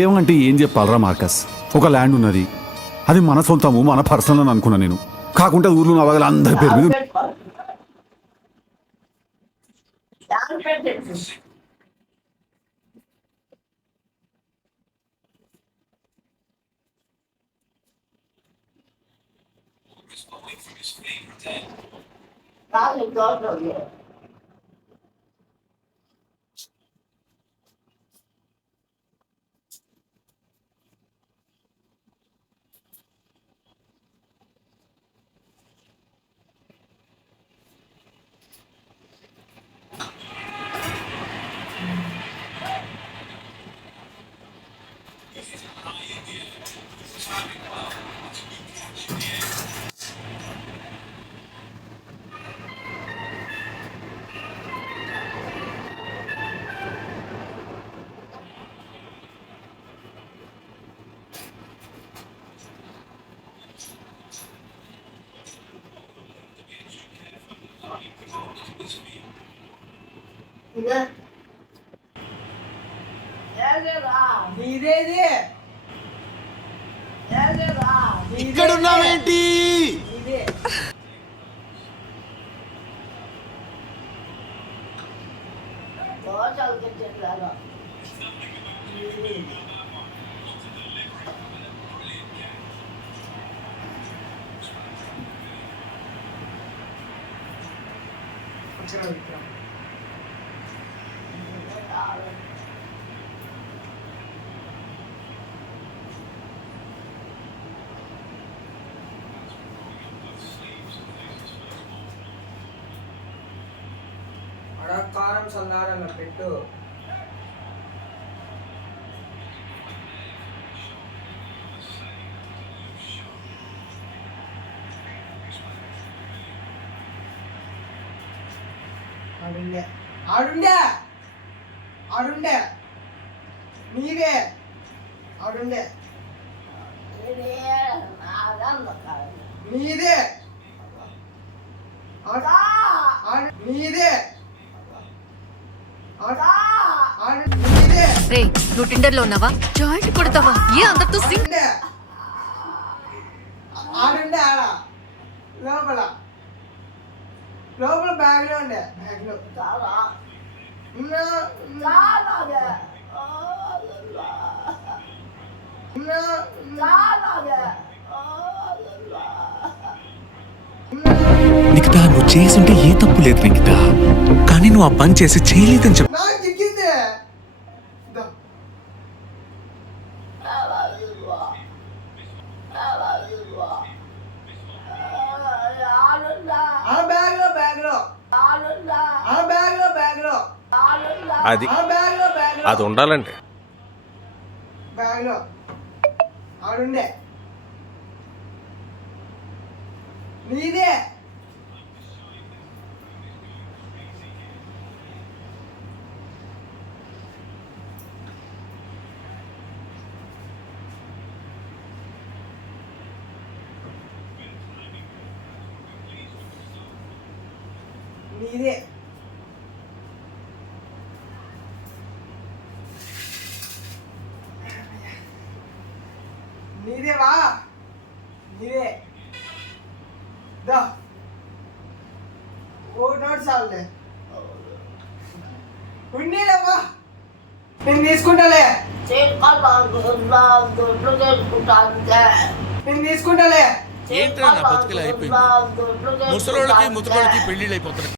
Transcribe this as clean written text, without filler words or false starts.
ఏమంటే ఏం చెప్పాలరా మార్కస్, ఒక ల్యాండ్ ఉన్నది, అది మన సొంతము, మన పర్సనల్ అని అనుకున్నా నేను. కాకుంటే ఊర్లో నవగల అందరి పేరు మీద ఇక్కడున్నావేంటి? కారం చల్లారన్న పెట్టు. ఆడుండే ఆడుండే ఆడుండే నీవే ఆడుండే నీదే నీదే రే, నువ్వు టిండర్ లో ఉన్నావా? జాయింట్ కొడతావా? ఏ అందరితో సింగ్ ఆడుండే ఆడ లోపల లోపల బ్యాగ్ లో ఉండే బ్యాగ్ లో నిఖితా, నువ్వు చేసుంటే ఏ తప్పు లేదు నిఖితా, కానీ నువ్వు ఆ పని చేసి చేయలేదని చెప్పు. నాకు చిక్కింది. అది ఉండాలంటే బ్యాగ్ లో ఆడుండే నీదే నీదే నీదేవా నీదే దా ఓ నోట్ చాలులే ఉండేదమ్మా నేను తీసుకుంటాలే నేను తీసుకుంటాలే ఏంట్రా నా బతుకులు అయిపోయింది. ముసలోళ్ళకి ముతుకోళ్ళకి పెళ్లిళ్ళు అయిపోతున్నాయి.